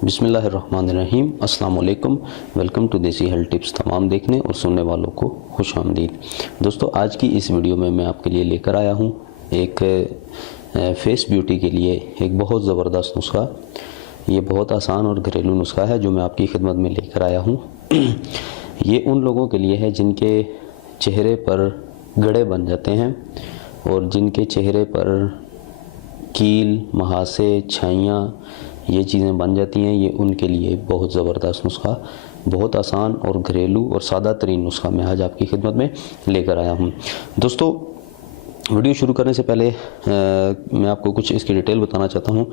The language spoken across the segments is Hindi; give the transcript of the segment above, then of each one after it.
बिस्मिल्लाहिर्रहमानिर्रहीम। अस्सलाम वालेकुम। वेलकम टू देसी हेल्थ टिप्स। तमाम देखने और सुनने वालों को खुश आमदीद। दोस्तों, आज की इस वीडियो में मैं आपके लिए लेकर आया हूँ एक फेस ब्यूटी के लिए एक बहुत ज़बरदस्त नुस्खा। ये बहुत आसान और घरेलू नुस्खा है जो मैं आपकी खिदमत में लेकर आया हूँ। ये उन लोगों के लिए है जिनके चेहरे पर गड़े बन जाते हैं और जिनके चेहरे पर कील, महासे, छाइयाँ ये चीज़ें बन जाती हैं। ये उनके लिए बहुत ज़बरदस्त नुस्खा, बहुत आसान और घरेलू और सादा तरीन नुस्खा मैं आज आपकी खिदमत में लेकर आया हूँ। दोस्तों, वीडियो शुरू करने से पहले मैं आपको कुछ इसकी डिटेल बताना चाहता हूँ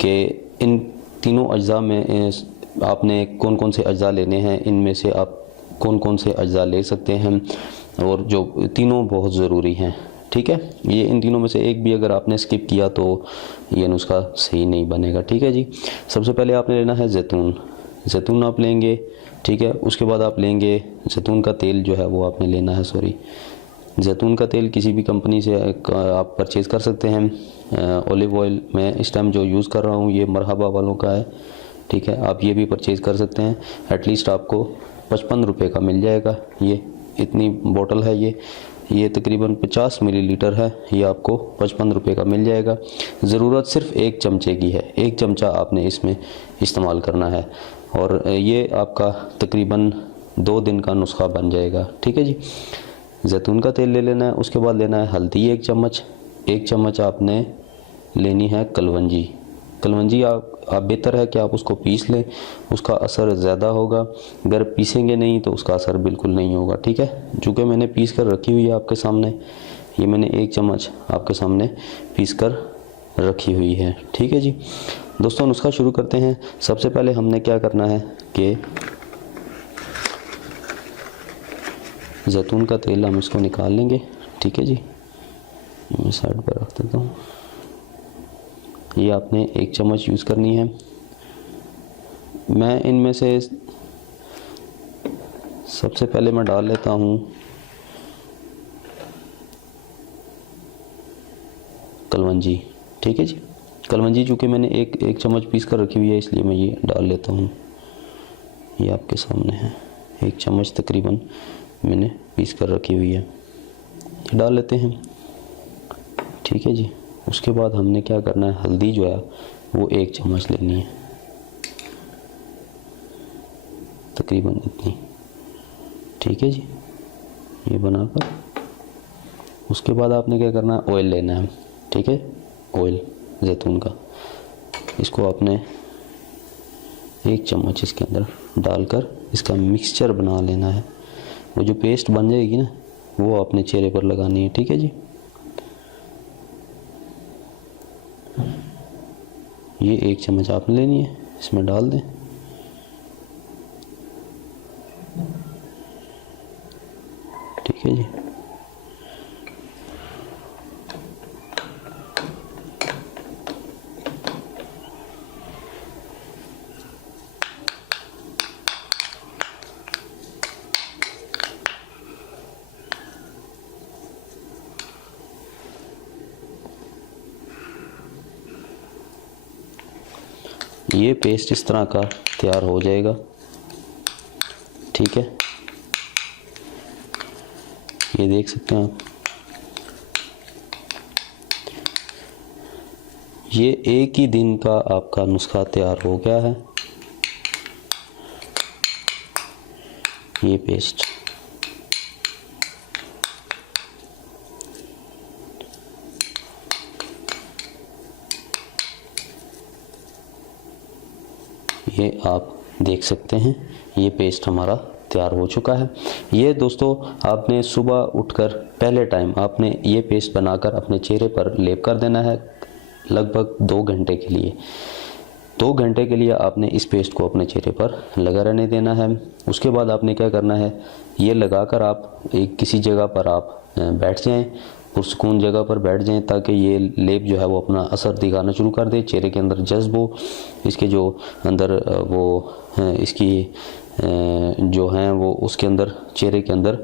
कि इन तीनों अज्जा में आपने कौन कौन से अज्जा लेने हैं, इनमें से आप कौन कौन से अज्जा ले सकते हैं और जो तीनों बहुत ज़रूरी हैं। ठीक है, ये इन तीनों में से एक भी अगर आपने स्किप किया तो ये नुस्खा सही नहीं बनेगा। ठीक है जी। सबसे पहले आपने लेना है जैतून आप लेंगे। ठीक है, उसके बाद आप लेंगे जैतून का तेल जो है वो आपने लेना है। जैतून का तेल किसी भी कंपनी से आप परचेज़ कर सकते हैं। ऑलिव ऑयल मैं इस टाइम जो यूज़ कर रहा हूँ ये मरहबा वालों का है। ठीक है, आप ये भी परचेज़ कर सकते हैं। एटलीस्ट आपको 55 रुपये का मिल जाएगा। ये इतनी बोतल है, ये तकरीबन 50 मिलीलीटर है। ये आपको 55 रुपये का मिल जाएगा। ज़रूरत सिर्फ 1 चमचे की है। 1 चमचा आपने इसमें इस्तेमाल करना है और ये आपका तकरीबन 2 दिन का नुस्खा बन जाएगा। ठीक है जी। जैतून का तेल ले लेना है। उसके बाद लेना है हल्दी 1 चम्मच। 1 चम्मच आपने लेनी है कलवंजी आप बेहतर है कि आप उसको पीस लें, उसका असर ज़्यादा होगा। अगर पीसेंगे नहीं तो उसका असर बिल्कुल नहीं होगा। ठीक है, चूँकि मैंने पीस कर रखी हुई है आपके सामने, ये मैंने 1 चम्मच आपके सामने पीस कर रखी हुई है। ठीक है जी। दोस्तों, नुस्खा शुरू करते हैं। सबसे पहले हमने क्या करना है कि जैतून का तेल हम इसको निकाल लेंगे। ठीक है जी, मैं साइड पर रख देता हूँ। ये आपने 1 चम्मच यूज़ करनी है। मैं इनमें से सबसे पहले मैं डाल लेता हूँ कलवंजी। ठीक है जी। कलवंजी चूँकि मैंने एक चम्मच पीस कर रखी हुई है इसलिए मैं ये डाल लेता हूँ। ये आपके सामने है, 1 चम्मच तकरीबन मैंने पीस कर रखी हुई है, ये डाल लेते हैं। ठीक है जी। उसके बाद हमने क्या करना है, हल्दी जो है वो 1 चम्मच लेनी है, तकरीबन इतनी। ठीक है जी, ये बनाकर उसके बाद आपने क्या करना है, ऑयल लेना है। ठीक है, ऑयल जैतून का, इसको आपने 1 चम्मच इसके अंदर डालकर इसका मिक्सचर बना लेना है। वो जो पेस्ट बन जाएगी ना वो अपने चेहरे पर लगानी है। ठीक है जी। ये 1 चम्मच आपने लेनी है, इसमें डाल दें। ठीक है जी। ये पेस्ट इस तरह का तैयार हो जाएगा। ठीक है, ये देख सकते हैं आप। ये 1 ही दिन का आपका नुस्खा तैयार हो गया है। ये पेस्ट ये आप देख सकते हैं, ये पेस्ट हमारा तैयार हो चुका है। ये दोस्तों आपने सुबह उठकर पहले टाइम आपने ये पेस्ट बनाकर अपने चेहरे पर लेप कर देना है लगभग 2 घंटे के लिए। 2 घंटे के लिए आपने इस पेस्ट को अपने चेहरे पर लगा रहने देना है। उसके बाद आपने क्या करना है, ये लगाकर आप एक किसी जगह पर आप बैठ जाएं, पुरसुकून जगह पर बैठ जाएं ताकि ये लेप जो है वो अपना असर दिखाना शुरू कर दे, चेहरे के अंदर जज्ब हो, इसके जो अंदर वो इसकी जो हैं वो उसके अंदर, चेहरे के अंदर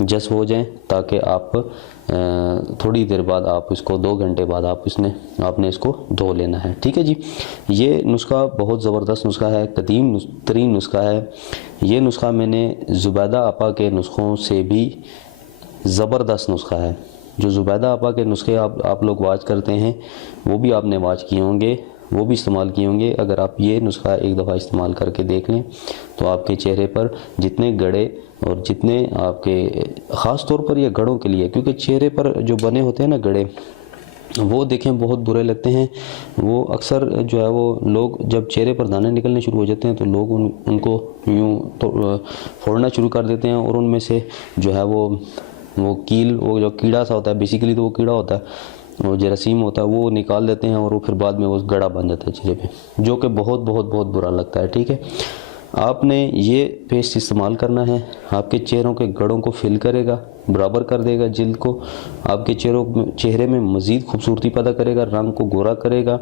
जज्ब हो जाएं, ताकि आप थोड़ी देर बाद आप इसको 2 घंटे बाद आपने इसको धो लेना है। ठीक है जी। ये नुस्खा बहुत ज़बरदस्त नुस्खा है, कदीम तरीन नुस्खा है। ये नुस्खा मैंने ज़ुबैदा आपा के नुस्खों से भी ज़बरदस्त नुस्खा है। जो ज़ुबैदा आपा के नुस्खे आप लोग वाच करते हैं वो भी आपने वाच किए होंगे, वो भी इस्तेमाल किए होंगे। अगर आप ये नुस्खा एक दफ़ा इस्तेमाल करके देख लें तो आपके चेहरे पर जितने गड़े और जितने आपके, ख़ास तौर पर ये गड़ों के लिए, क्योंकि चेहरे पर जो बने होते हैं ना गड़े, वो देखें बहुत बुरे लगते हैं। वो अक्सर जो है वो लोग जब चेहरे पर दाने निकलने शुरू हो जाते हैं तो लोग उनको यूँ तो फोड़ना शुरू कर देते हैं, और उनमें से जो है वो कील, वो जो कीड़ा सा होता है, बेसिकली तो वो कीड़ा होता है, वो जरासीम होता है, वो निकाल देते हैं और वो फिर बाद में वो गड़ा बन जाता है चेहरे पे, जो कि बहुत बहुत बहुत बुरा लगता है। ठीक है, आपने ये पेस्ट इस्तेमाल करना है, आपके चेहरों के गड़ों को फिल करेगा, बराबर कर देगा जिल्द को, आपके चेहरे में मज़ीद खूबसूरती पैदा करेगा, रंग को गोरा करेगा।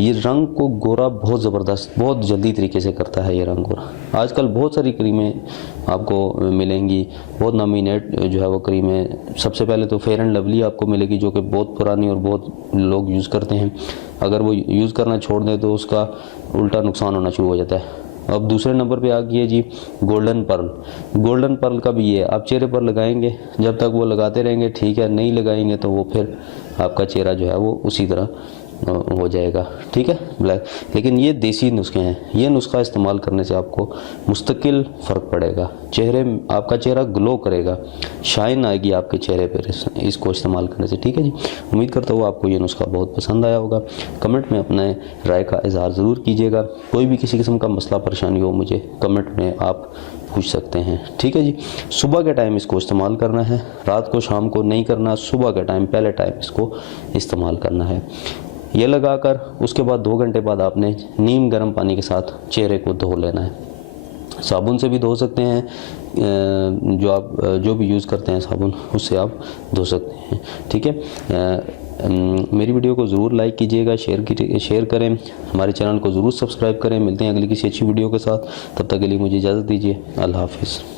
ये रंग को गोरा बहुत ज़बरदस्त, बहुत जल्दी तरीके से करता है ये रंग गोरा। आजकल बहुत सारी क्रीमें आपको मिलेंगी, बहुत नामिनेट जो है वो क्रीमें। सबसे पहले तो फेयर एंड लवली आपको मिलेगी, जो कि बहुत पुरानी और बहुत लोग यूज़ करते हैं। अगर वो यूज़ करना छोड़ दें तो उसका उल्टा नुकसान होना शुरू हो जाता है। अब दूसरे नंबर पे आ गई है जी गोल्डन पर्ल। गोल्डन पर्ल का भी ये आप चेहरे पर लगाएंगे, जब तक वो लगाते रहेंगे ठीक है, नहीं लगाएंगे तो वो फिर आपका चेहरा जो है वो उसी तरह हो जाएगा। ठीक है, ब्लैक। लेकिन ये देसी नुस्खे हैं, ये नुस्खा इस्तेमाल करने से आपको मुस्तकिल फ़र्क पड़ेगा, आपका चेहरा ग्लो करेगा, शाइन आएगी आपके चेहरे पर इसको इस्तेमाल करने से। ठीक है जी, उम्मीद करता हूँ आपको ये नुस्खा बहुत पसंद आया होगा। कमेंट में अपने राय का इजहार ज़रूर कीजिएगा। कोई भी किसी किस्म का मसला परेशानी हो मुझे कमेंट में आप पूछ सकते हैं। ठीक है जी, सुबह के टाइम इसको इस्तेमाल करना है, रात को शाम को नहीं करना, सुबह के टाइम पहले टाइम इसको इस्तेमाल करना है। ये लगाकर उसके बाद 2 घंटे बाद आपने नीम गर्म पानी के साथ चेहरे को धो लेना है। साबुन से भी धो सकते हैं, जो भी यूज़ करते हैं साबुन, उससे आप धो सकते हैं। ठीक है, मेरी वीडियो को ज़रूर लाइक कीजिएगा, शेयर करें, हमारे चैनल को ज़रूर सब्सक्राइब करें। मिलते हैं अगली किसी अच्छी वीडियो के साथ, तब तक के लिए मुझे इजाज़त दीजिए। अल्लाह हाफिज़।